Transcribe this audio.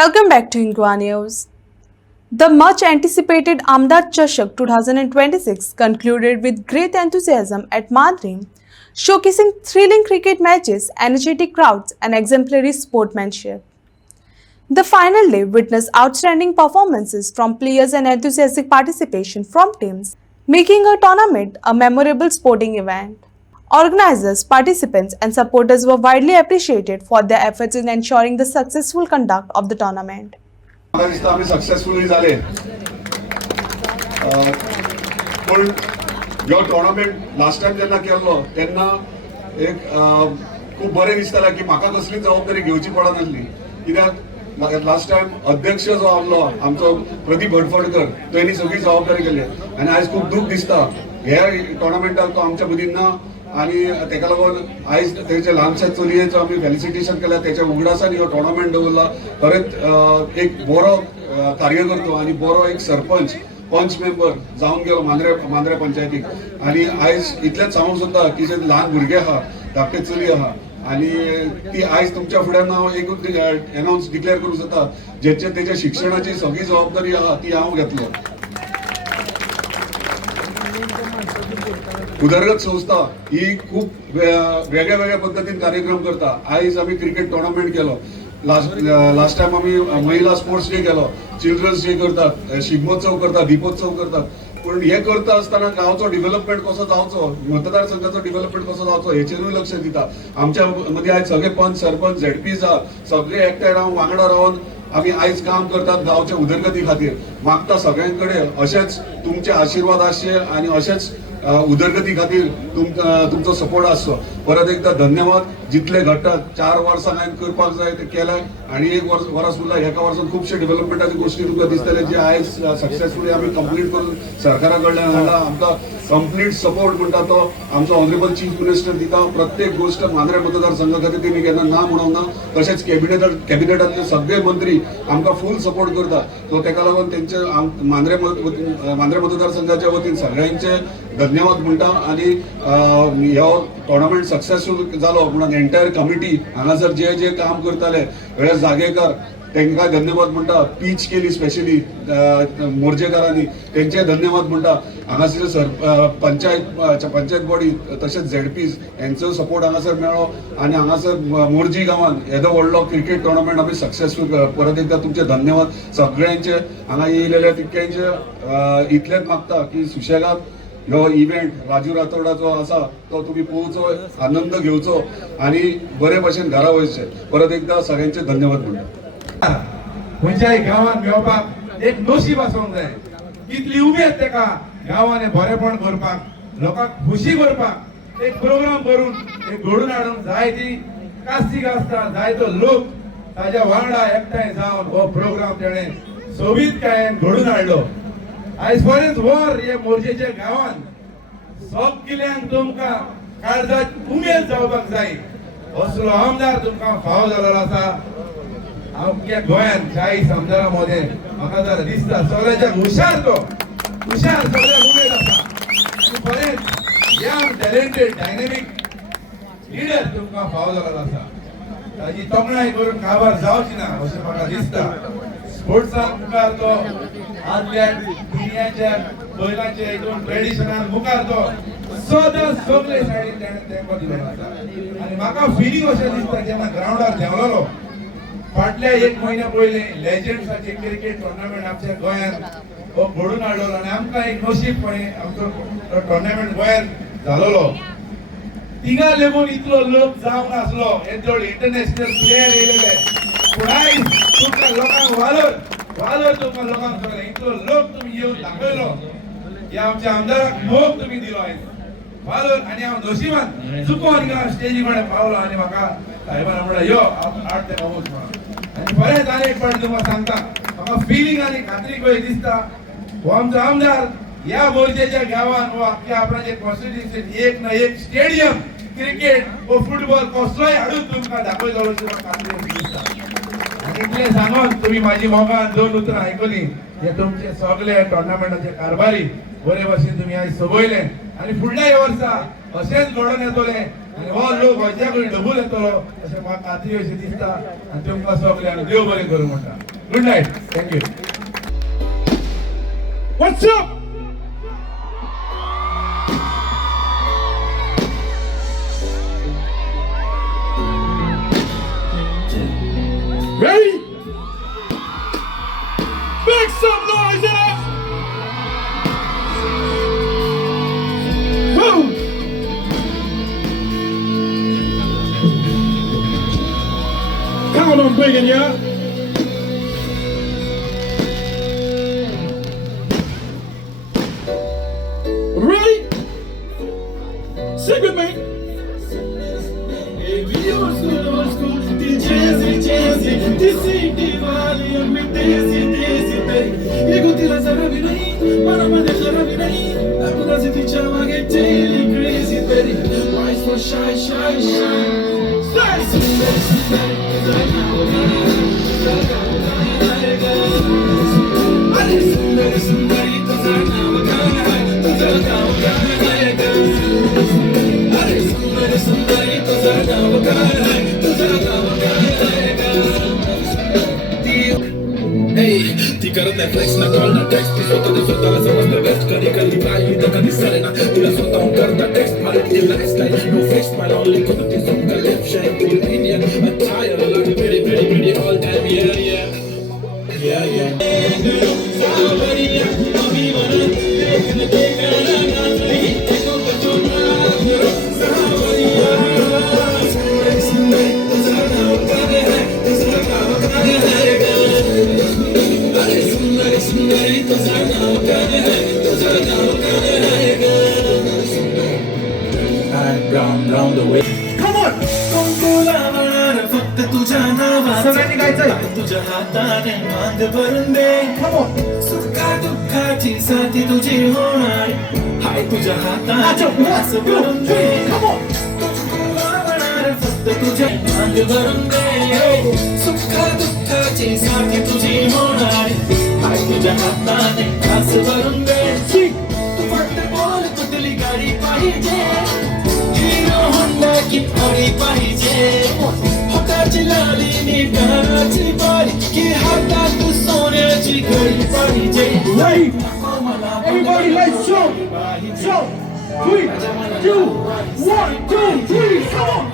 Welcome back to Inqua News. The much anticipated Amdar Chashak 2026 concluded with great enthusiasm at Madrim, showcasing thrilling cricket matches, energetic crowds, and exemplary sportsmanship. The final day witnessed outstanding performances from players and enthusiastic participation from teams, making a tournament a memorable sporting event. Organizers, participants, and supporters were widely appreciated for their efforts in ensuring the successful conduct of the tournament. आम्ही successfully झाले पण जो tournament last time जेन्ना केल्लो तेन्ना एक खूप बरें दिसतालें की म्हाका कसली जबाबदारी घेवची पडनासली कित्याक लास्ट टाइम अध्यक्ष जो आसलो आमचो प्रदीप हडफडकर तेणी सगळी जबाबदारी केली आनी आयज खूप दूख दिसता ह्या टोर्नामेंटाक तो आमच्या मदीं ना आणि तेका लागून आयज तेच्या ल्हानशा चलयेचो आमी फेलिसिटेशन केल्या तेच्या उगडासान हो टोर्नामेंट दवरला खरेंच एक बरो कार्यकर्तो आणि बरो एक सरपंच पंच मेंबर जावन गेलो मांद्रे पंचायतीक आणि आयज इतलेंच सांगूंक सोदता की जे ल्हान भुरगे आहा धाकटे चली आहा आणि ती आयज तुमच्या फुड्यान हांव एक अनाउन्स डिक्लेअर करूंक सोदता तेच्या शिक्षणाची सगळी जबाबदारी आहा ती हांव घेतलो. उदरगत संस्था ही खूप वेगळ्या वेगळ्या पद्धतीन कार्यक्रम करता. आयज आम्ही क्रिकेट टोर्नामेंट केलो, लास्ट टाइम आम्ही महिला स्पोर्ट्स डे केलो, चिल्ड्रन्स डे करतात, शिगमोत्सव करतात, दीपोत्सव करतात. पण हे करता असताना गावचो डेव्हलपमेंट कसो जावचो, मतदारसंघाचो डेव्हलपमेंट कसो जावचो हेचेरूय लक्ष दिता. आमच्या मध्ये आयज सगळे पंच सरपंच झेडपीज सगळे एकठांय रावन वांगडा रावन आम्ही आयज काम करतात गावच्या उदरगती खातीर. मागता सगळ्यांकडे अशेच तुमचे आशीर्वाद आसचे आणि अशेच उदरगती खातीर तुमचो सपोर्ट आसचो. परत एकदा धन्यवाद. जितले घडटा 4 वर्सां हांवें करपाक जाय ते केल्या आणि 1 वर्स उरला. एका वर्सान खुबशे डेव्हलपमेंटाची गोष्टी तुमकां दिसतले जे आयज सक्सेसफुली आमी कंप्लीट करून सरकारा कडल्यान हाडला. आमकां कंप्लीट सपोर्ट म्हणटा तो आमचो ऑनरेबल चीफ मिनिस्टर दिता. प्रत्येक गोष्ट मांद्रे मतदारसंघा खातीर तेणी केन्ना ना म्हणूंक ना. तशेंच कॅबिनेटांतले सगळे मंत्री आमकां फूल सपोर्ट करता. सो तेका लागून तेंचे मांद्रे मतदारसंघाच्या वतीन सगळ्यांचे धन्यवाद म्हणटा आणि ह्यो टोर्नामेंट सक्सेसफुल जालो म्हणून एंटायर कमिटी हांगासर जे जे काम करताले वेळेस जागेकार तांकां धन्यवाद म्हणटा. पीच केली स्पेशली मोर्जेकारांनी तेंचे धन्यवाद म्हणटा. हांगासर पंचायत बॉडी तशेंच झेडपीज हेंचो सपोर्ट हांगासर मेळ्ळो आणि हांगासर मोर्जी गांवांत येदो व्हडलो क्रिकेट टोर्नामेंट आमी सक्सेसफूल. परत एकदा तुमचे धन्यवाद सगळ्यांचे. हांगा येयलेले तितक्यांचे इतलेंच मागता की सुशेगाद ह्यो इव्हेंट राजू रातोडाचो आसा तो तुम्ही पळोवचो, आनंद घेवचो आणि बरे भशेन घरा वयचे. परत एकदा सगळ्यांचे धन्यवाद म्हणटा. खंयच्याय गांवांत मेळपाक एक नशीब आसूंक जाय. कितली उमेद तेका गांवांनी बरेपण करपाक, लोकांक खुशी करपाक एक प्रोग्राम करून एक घडोवन हाडून जायती कास्तीक आसता जायतो लोक ताज्या वांगडा एकठांय जावन हो प्रोग्राम तेणें सोबीतकायेन घडोवन हाडलो. आयज पर्यंत वर हे मोर्जेच्या गांवांत सगल्यांक तुमकां काळजात उमेद जावपाक जाय असलो आमदार तुमकां फावो जाल्लो आसा आमच्या गोंयांत 40 आमदारा मध्ये. म्हाका जर दिसता सगळ्याच्या हुशार सगळ्याक उमेद आसा. पर्यंत यंग टॅलेंटेड डायनॅमिक लिडर तुमकां फावो जाल्लो आसा. ताजी तोखणाय करून काबार जावची ना अशें म्हाका दिसता. स्पोर्ट्सान मुखार तो आदल्या दुनियाच्या बैलांचे हितून ट्रेडिशनान मुखार तो सदां सगळे सायडीन तेणें तेंको दिल्लो आसा. आनी म्हाका फिलींग अशें दिसता जेन्ना ग्रावंडार देंवलोलो फाटल्या 1 म्हयन्या पयलीं लेजंड्साचे क्रिकेट टोर्नामेंट आमच्या गोंयांत हो घडोवन हाडलो आणि आमकां एक नशीबपणे आमचो टोर्नामेंट गोंयांत जालोलो. तिंगा लेगून इतलो लोक जावंक नासलो. येदो इंटरनॅशनल प्लेयर येयलेले पूण आयज तुमकां लोकांक वालोर तुमकां लोकांक कळ्ळें. इतलो लोक तुमी येवन दाखयलो. ह्या आमच्या आमदाराक मोग तुमी दिलो आयज वालोर. आनी हांव नशिबान चुकोन हिंगा स्टेजी कडेन पावलो आनी म्हाका साहेबान म्हणलें यो हाड ते मोमोज म्हणून. आनी बरेंच आनी एक फावट तुमकां सांगता म्हाका फिलींग आनी खात्री कशी दिसता हो आमचो आमदार ह्या मोर्जेच्या गांवांत हो आख्या आपणाचे कॉन्स्टिट्युएन्सीन एक ना एक स्टेडियम क्रिकेट व फुटबॉल कसलोय हाडून तुमकां दाखयतलो अशी म्हाका खात्री दिसता. इतले सांगून तुम्ही माझी मोगान 2 उतरां आयकली. हे तुमचे सगळे टोर्नामेंटाचे कारभारी बरे भशेन तुम्ही आयज सोबयले आणि फुडल्या वर्सा अशेंच घडोवन येतले आणि हो लोक गोंयच्या कडेन डबूल येतलो अशें म्हाका खात्री अशी दिसता. आनी तुमकां सगळ्यांक देव बरें करूं म्हणटा. Good night thank you. What's up? Ready? Make some noise in it! Woo! Count on bringing ya. Ready? Sing with me. ती करत नाही फ्लेक्स ना कॉल ना टेक्स्ट ती स्वतःला समजलं बेस्ट कधी कधी पाहिजे तर कधी सरे ना तिला स्वतःहून करता टेक्स्ट मला ती लाईफस्टाईल नो फिक्स मला ओनली कोण ती सोंग लेफ्ट शेअर ती Indian attire like pretty pretty pretty all time yeah yeah yeah yeah सावरिया अभी वर देखने के गाना गाली एको बचोना सावरिया सुंदर तुझा नाव करे है तुझा नाव करे है सुंदरी तुझा नाव काय है तुझा नाव काय है round round the way Come on! कोणकोला म्हणणार फक्त तुझ्या नावाचं सगळ्यांनी गायचंय. तुझ्या हाताने मांद भरून दे Come on! सुखा दुःखाची साथी तुझी होणार हाय तुझ्या हाताने मांद भरून दे Come on! कोणकोला म्हणणार फक्त तुझ्या मांद भरून दे सुखा दुःखाची साथी तुझी होणार हाय तुझ्या हाताने घास भरून दे तू फक्त बोल कुठली गाडी पाहिजे हिरो होंडा की गाडी पाहिजे हाताची लाली नी कानाची बारी की हातात सोन्याची घडी पाहिजे Ready? Everybody, let's show! Show! 3, 2, 1, 2, 3, come on!